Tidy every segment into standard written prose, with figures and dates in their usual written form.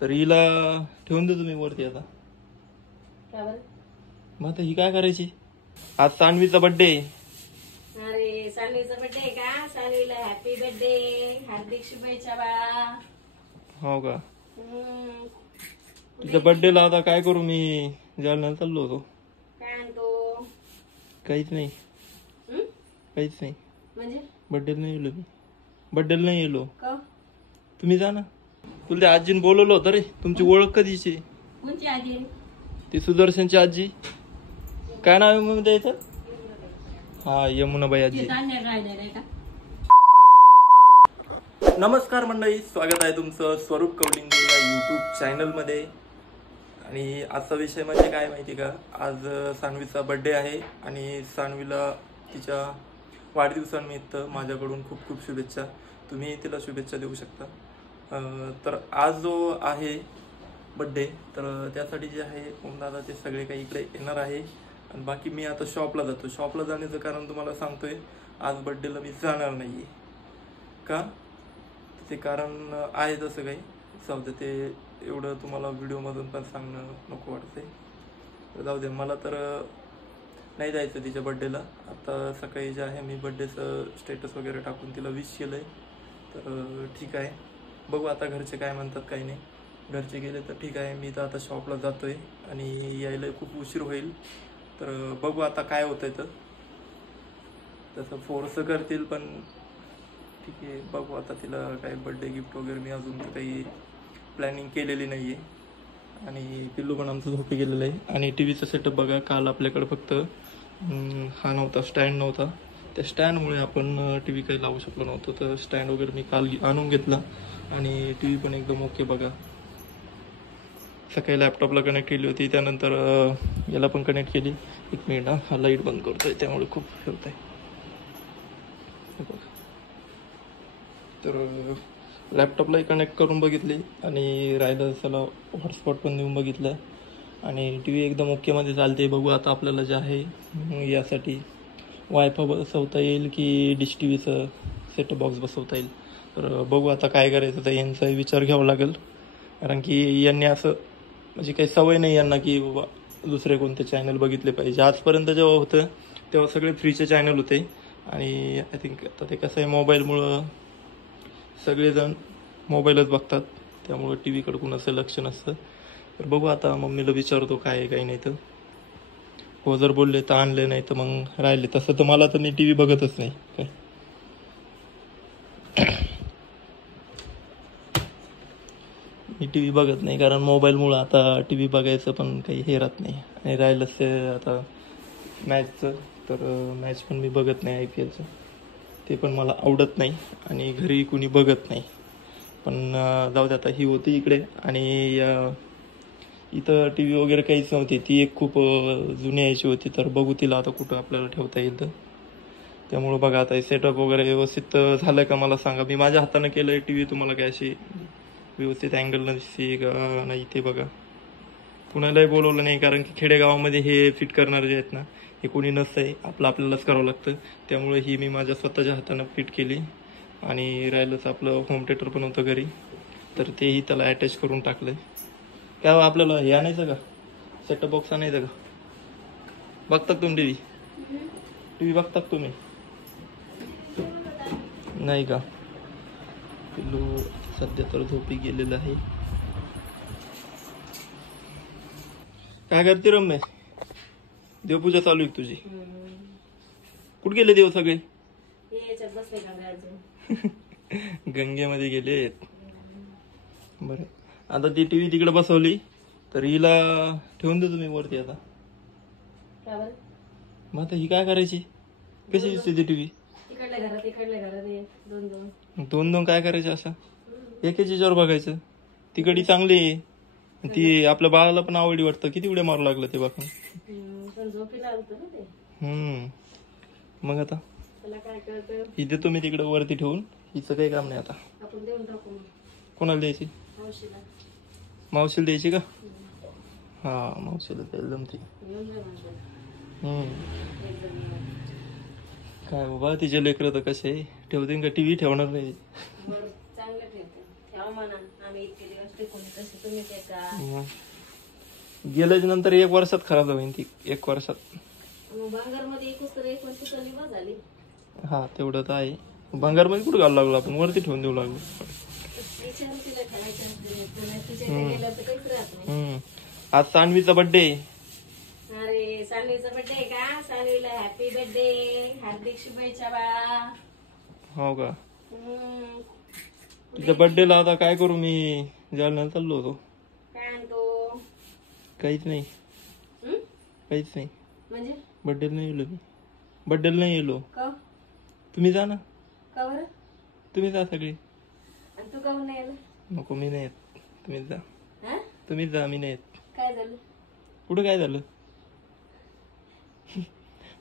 तर हिला ठेवून देतो मी वरती आता. मग आता ही काय करायची? आज सानवीचा बर्थडे. अरे सानवीचा बर्थडे का? सानवीला हॅपी बर्थडे, हार्दिक शुभेच्छा बाळा. हो का? तिच्या बर्थडेला आता काय करू? मी जालन्याला चाललो होतो. काय आणतो? काहीच नाही. काहीच नाही म्हणजे बर्थडेला नाही गेलो मी. बर्थडेला नाही गेलो. का? तुम्ही जा ना. तुला त्या आजीने बोलवलं होतं रे. तुमची ओळख कधीची? कोणची आजी? ती सुदर्शनची आजी. काय नाव आहे मग द्यायचं? हा, यमुनाबाई आजी. नमस्कार मंडळी, स्वागत आहे तुमचं स्वरूप कवलिंगे या यूट्यूब चॅनलमध्ये. आणि आजचा विषय म्हणजे काय माहिती का? आज सानवीचा बर्थडे आहे आणि सानवीला तिच्या वाढदिवसानिमित्त माझ्याकडून खूप खूप शुभेच्छा. तुम्ही तिला शुभेच्छा देऊ शकता. तर आज जो आहे बर्थडे, तर त्यासाठी जे आहे दादा ते सगळे काही इकडे येणार आहे. आणि बाकी मी आता शॉपला जातो. शॉपला जाण्याचं कारण तुम्हाला सांगतोय, आज बर्थडेला मी जाणार नाहीये. का? ते कारण आहे तसं काही जाऊ दे, ते एवढं तुम्हाला व्हिडिओमधून पण सांगणं नको वाटतंय. तर जाऊ दे, मला तर नाही जायचं तिच्या बर्थडेला. आता सकाळी जे आहे मी बर्थडेचं स्टेटस वगैरे टाकून तिला विश केलंय. तर ठीक आहे, बघू आता घरचे काय म्हणतात काही नाही. घरचे गेले तर ठीक आहे. मी तर आता शॉपला जातोय आणि यायला खूप उशीर होईल. तर बघू आता काय होतंय. तर तसं फोर्स करतील पण ठीक आहे, बघू आता. तिला काय बर्थडे गिफ्ट वगैरे मी अजून तर काही प्लॅनिंग केलेली नाही आहे. आणि पिल्लू पण आमचं झोपी गेलेलं आहे. आणि टी व्हीचा सेटअप बघा, काल आपल्याकडे फक्त हा नव्हता, स्टँड नव्हता. त्या स्टँडमुळे आपण टी व्ही काही लावू शकलो नव्हतो. तर स्टँड वगैरे मी काल आणून घेतला आणि टी व्ही पण एकदम ओके बघा. सकाळी लॅपटॉपला कनेक्ट केली होती, त्यानंतर याला पण कनेक्ट केली. एक मिनिट, हा लाईट बंद करतोय त्यामुळे खूप हे होत आहे. तर लॅपटॉपलाही कनेक्ट करून बघितली आणि राहिलं चला हॉटस्पॉट पण देऊन बघितलं. आणि टी व्ही एकदम ओकेमध्ये चालते. बघू आता आपल्याला जे आहे यासाठी वायफाय बसवता येईल की डिश टी व्हीचं सेटअप बॉक्स बसवता येईल. तर बघू आता काय करायचं. तर यांचा विचार घ्यावा लागेल, कारण की यांनी असं म्हणजे काही सवय नाही यांना की बाबा दुसरे कोणते चॅनल बघितले पाहिजे. आजपर्यंत जेव्हा होतं तेव्हा सगळे फ्रीचे चॅनल होते. आणि आय थिंक आता ते कसं आहे, मोबाईलमुळं सगळेजण मोबाईलच बघतात, त्यामुळं टी व्हीकडे कुणाचं लक्ष नसतं. तर बघू आता, मम्मीला विचारतो काय आहे काही नाही. तर हो जर बोलले तर आणले, नाही तर मग राहिले. तसं तर मला तर मी टी व्ही बघतच नाही काय. मी टी व्ही बघत नाही कारण मोबाईलमुळं आता टी व्ही बघायचं पण काही हे राहत नाही. आणि राहिलंच ते आता मॅचचं, तर मॅच पण मी बघत नाही IPLचं. ते पण मला आवडत नाही आणि घरी कुणी बघत नाही. पण जाऊ दे आता, ही होती इकडे आणि इथं टी व्ही वगैरे काहीच नव्हती. ती एक खूप जुनी यायची होती. तर बघू तिला आता कुठं आपल्याला ठेवता येईल. तर त्यामुळं बघा आता सेटअप वगैरे व्यवस्थित झालं का मला सांगा. मी माझ्या हातानं केलं आहे टी व्ही. तुम्हाला काय अशी व्यवस्थित अँगल नसते का नाही ते बघा. कुणालाही बोलवलं नाही, कारण की खेडेगावामध्ये हे फिट करणारे जे आहेत ना, हे कोणी नसतंय. आपल्यालाच करावं लागतं. त्यामुळे ही मी माझ्या स्वतःच्या हातानं फिट केली. आणि राहिलंच आपलं होम थिएटर पण होतं घरी, तर तेही त्याला अटॅच करून टाकलंय. काय आपल्याला हे आणायचं का, सेटअप बॉक्स आणायचं का? बघतात तुम्ही टी व्ही बघतात तुम्ही? नाही का? पिल्लू सध्या तर झोपी गेलेलं आहे. काय करते रम्य? देवपूजा चालू आहे तुझी? कुठे गेले देव सगळे? गंगेमध्ये गेलेत. बरं, आता ती टीव्ही तिकडे बसवली, तर हिला ठेवून देतो मी वरती आता. मग आता ही काय करायची? कशी दिसते ती टीव्ही? दोन दोन काय करायचं? असं एकेच याच्यावर बघायचं. तिकडे चांगली आहे, ती आपल्या बाळाला पण आवडी वाटतं. किती उड्या मारू लागलं ते बघून. मग आता ही देतो मी तिकडे वरती ठेवून. हिचं काही काम नाही आता. कोणाला द्यायची? मावशीला द्यायची का? हा, मावशीला द्यायला जमते. काय बाबा, तिचे लेकरं तर कसे ठेवतील का? टीव्ही ठेवणार नाही. म्हणा आम्ही इतके दिवस टिकून तसे तुम्हीच आहे का? गेल्याच्या नंतर 1 वर्षात खराब होईल ती. 1 वर्षात बांगर मध्ये एकच तर 1 वर्ष चालली बा झाली. हा तेवढं तर आहे. बांगर मध्ये कुठं घालू लागलो आपण, वरती ठेवून देऊ लागलो. विचारू तिला खेळायचं तिच्या गेलं तर काहीच राहत नाही. आज सान्वीचा बर्थडे. अरे सानवीचा बर्थडे आहे का? सानवीला हॅपी बर्थडे, हार्दिक शुभेच्छा बाळा. हो का? तुझ्या बर्थडेला आता काय करू, मी जालन्याला चाललो होतो. काय आणतो? काहीच नाही. काहीच नाही म्हणजे बर्थडेला नाही गेलो मी. बर्थडेला नाही गेलो. का? तुम्ही जा ना. का बरं? तुम्ही जा सगळे. आणि तू काहून नाही आला? नको मी नाही येत. तुम्हीच जा. हा? तुम्हीच जा, मी नाही येत. काय झालं? कुठं काय झालं?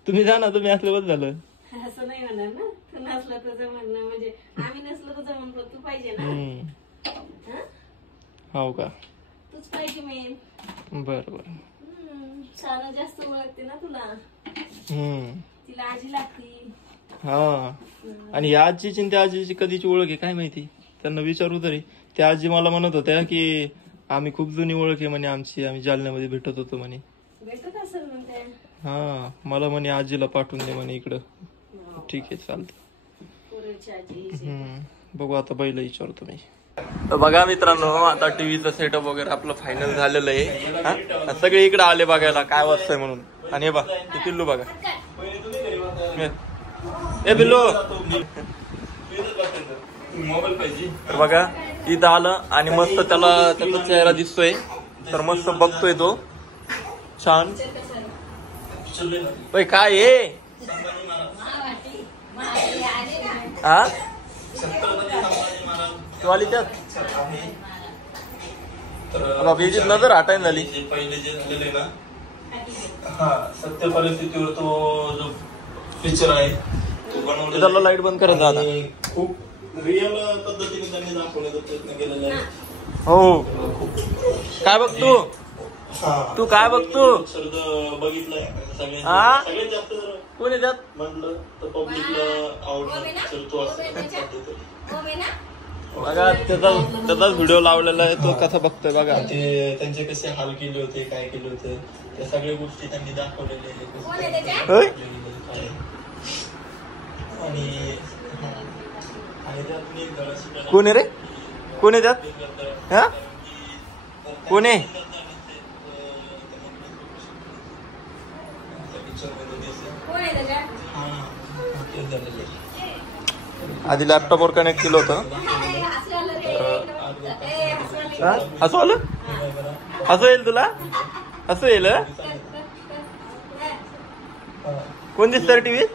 तुम्ही जा ना, तुम्ही असलं बस झालं. असं नाही म्हणणार ना. तू नसलं तुझं म्हणणं म्हणजे आम्ही नसलं तुझं म्हणतो तू पाहिजे ना. हो का? तूच पाहिजे मेन. बर बर. सारं जास्त ओळखते ना तुला. तिला आजी लागती. हा. आणि या आजीची आणि त्या आजीची कधीची ओळख आहे काय माहिती. त्यांना विचारू तरी. त्या आजी मला म्हणत होत्या की आम्ही खूप जुनी ओळख आहे म्हणे आमची, आम्ही जालन्यामध्ये भेटत होतो म्हणे. भेटत असेल म्हणते. हा मला म्हणे आजीला पाठवून दे म्हणे इकडं. ठीक आहे चालतं. बघू आता बैल विचारतो मी. बघा मित्रांनो, आता टीव्हीचं सेटअप वगैरे आपलं फायनल झालेलं आहे. सगळे इकडे आले बघायला काय वाजतंय म्हणून. आणि हे बघा ते पिल्लू बघा. ए पिल्लू मोबाईल पाहिजे. बघा इथं आलं आणि मस्त त्याला त्याचा चेहरा दिसतोय तर मस्त बघतोय तो छान. काय हे हा तू आली त्यात अभिजित नजर हटायला झाली. पहिले जे झालेले ना, हा सत्य परिस्थितीवर तो जो पिक्चर आहे तो बनवला. त्याला लाईट बंद करत आता. खूप रिअल पद्धतीने त्यांनी दाखवण्याचा प्रयत्न केलेला आहे. हो काय बघतो तू, काय बघतो बघितलंय सगळ्यात जास्त कोण आहे त्यात म्हटलं तर पब्लिकला आवडतो. बघा त्याचाच व्हिडिओ लावलेला आहे तो कसा बघतोय बघा. ते त्यांचे कसे हाल केले होते, काय केले होते त्या सगळ्या गोष्टी त्यांनी दाखवलेल्या. कोण आहे रे, कोण आहे त्यात, हा कोण आहे. आधी लॅपटॉपवर कनेक्ट केलं होतं. असं आलं, असं येईल तुला, असं येईल. कोण दिसतं टीव्हीत.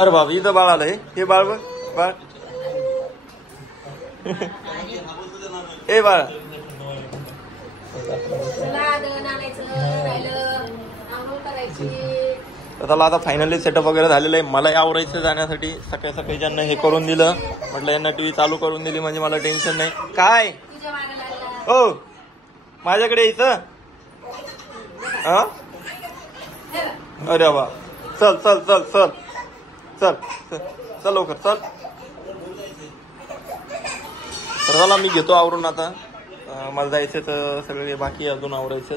अरे बाबा इथं बाळ आलंय. हे बाळ बघ, बाळ ए बाळ. त्याला आता फायनली सेटअप वगैरे झालेलं आहे. मला आवरायचं जाण्यासाठी सकाळी सकाळी ज्यांना हे करून दिलं म्हटलं यांना टीव्ही चालू करून दिली म्हणजे मला टेन्शन नाही. काय हो माझ्याकडे यायचं. हा अरे वा चल चल चल चल चल चल लवकर चल. तर चला मी घेतो आवरून आता. मला जायचं तर सगळे बाकी अजून आवरायचं.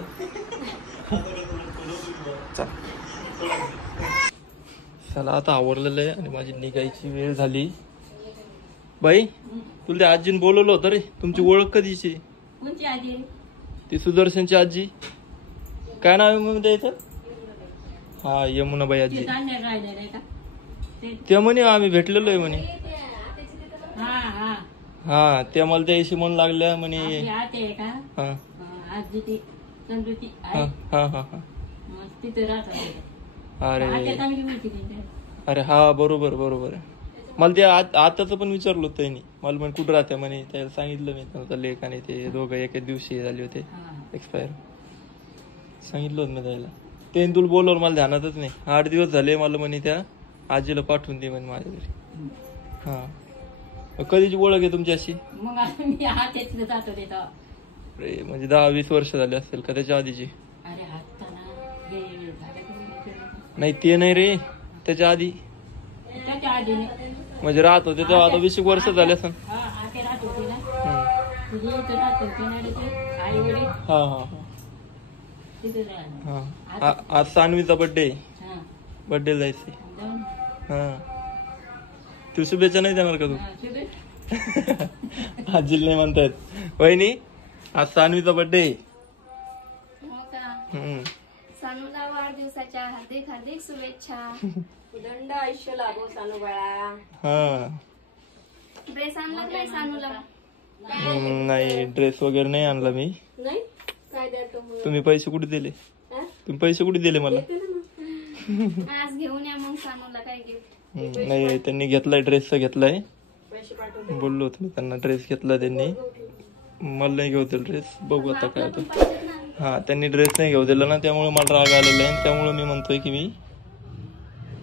चला आता आवरलेलं आहे आणि माझी निघायची वेळ झाली. बाई तुला त्या आजीने बोलवलं होतं रे. तुमची ओळख कधीची. कोणची आजी. ती सुदर्शनची आजी. काय नाव आहे म्हणून द्यायचं. हा यमुनाबाई आजी. ते म्हणे आम्ही भेटलेलो आहे म्हणे. हा ते मला त्याशी म्हणून लागल्या म्हणे. हा हा हा हा अरे अरे हा बरोबर बरोबर. मला ते आताच पण विचारलं होतं त्यांनी. मला म्हणे कुठं राहत्या म्हणे. त्याला सांगितलं मी त्यांचा लेख आणि ते दोघं एकाच दिवशी झाले होते एक्सपायर. सांगितलं होतं मी त्याला. ते तुला बोलवर मला ध्यानातच नाही. 8 दिवस झाले मला म्हणे त्या आजीला पाठवून दे म्हणे माझ्या घरी. हा कधीची ओळख आहे तुमची अशी. म्हणजे 10-20 वर्ष झाले असेल का त्याच्या आधीची. नाही ते नाही रे त्याच्या आधी. म्हणजे राहत होते तेव्हा आता 20 वर्ष झाले असं. हा आते राहत होती ना तुझी इथं राहत होती ना तिथे आई वडील हा हा तिथे राहत हा. आज सानवीचा बर्थडे हा बर्थडे जायचे. जाऊन हा तू शुभेच्छा नाही देणार का तू? शुभे आजीला नाही म्हणतायत. वहिनी आज सानवीचा बर्थडे. हो का? सानूला वाढदिवसाच्या हार्दिक हार्दिक शुभेच्छा. दंड आयुष्य लाभो सानू बाळा. हा ड्रेस आणला काय सानूला? नाही ड्रेस वगैरे नाही आणला मी. नाही काय द्या तुम्हाला तुम्ही पैसे कुठे दिले? हा? तुम्ही पैसे कुठे दिले मला? देते ना मग. आज घेऊन या मग सानूला काय गिफ्ट. नाही त्यांनी घेतलाय ड्रेसचा घेतलाय. पैसे पाठवते बोललो होतो मी त्यांना ड्रेस घेतला त्यांनी. मला नाही घेऊ दिला ड्रेस. बघू आता काय होतं. पाहिजेत ना. हा त्यांनी ड्रेस नाही घेऊ दिला ना त्यामुळे मला राग आलेला आहे. त्यामुळे मी म्हणतोय की मी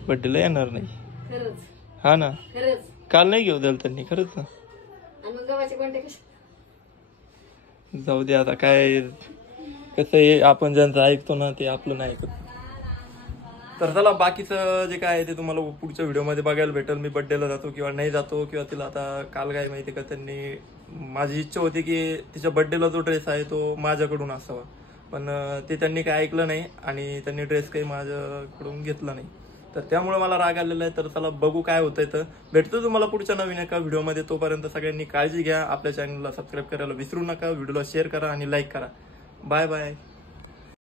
बर्थडेला येणार नाही. खरंच हा ना खरंच. काल नाही घेऊ दिलं त्यांनी खरंच ना. आणि मग गव्हाचे कोणते कसे जाऊ दे आता काय कसं आहे आपण ज्यांचं ऐकतो ना ते आपलं नाही ऐकत. तर चला बाकीचं जे काय आहे ते तुम्हाला पुढच्या व्हिडिओमध्ये बघायला भेटेल. मी बर्थडेला जातो किंवा नाही जातो किंवा तिला आता काल काय माहिती का त्यांनी माझी इच्छा होती की तिच्या बर्थडेला जो ड्रेस आहे तो माझ्याकडून असावा पण ते त्यांनी काय ऐकलं नाही आणि त्यांनी ड्रेस काही माझ्याकडून घेतला नाही. तर त्यामुळे मला राग आलेला आहे. तर चला बघू काय होतंय. तर भेटतो तुम्हाला पुढच्या नवीन एका व्हिडिओमध्ये. तोपर्यंत सगळ्यांनी काळजी घ्या. आपल्या चॅनलला सबस्क्राईब करायला विसरू नका. व्हिडिओला शेअर करा आणि लाईक करा. Bye bye.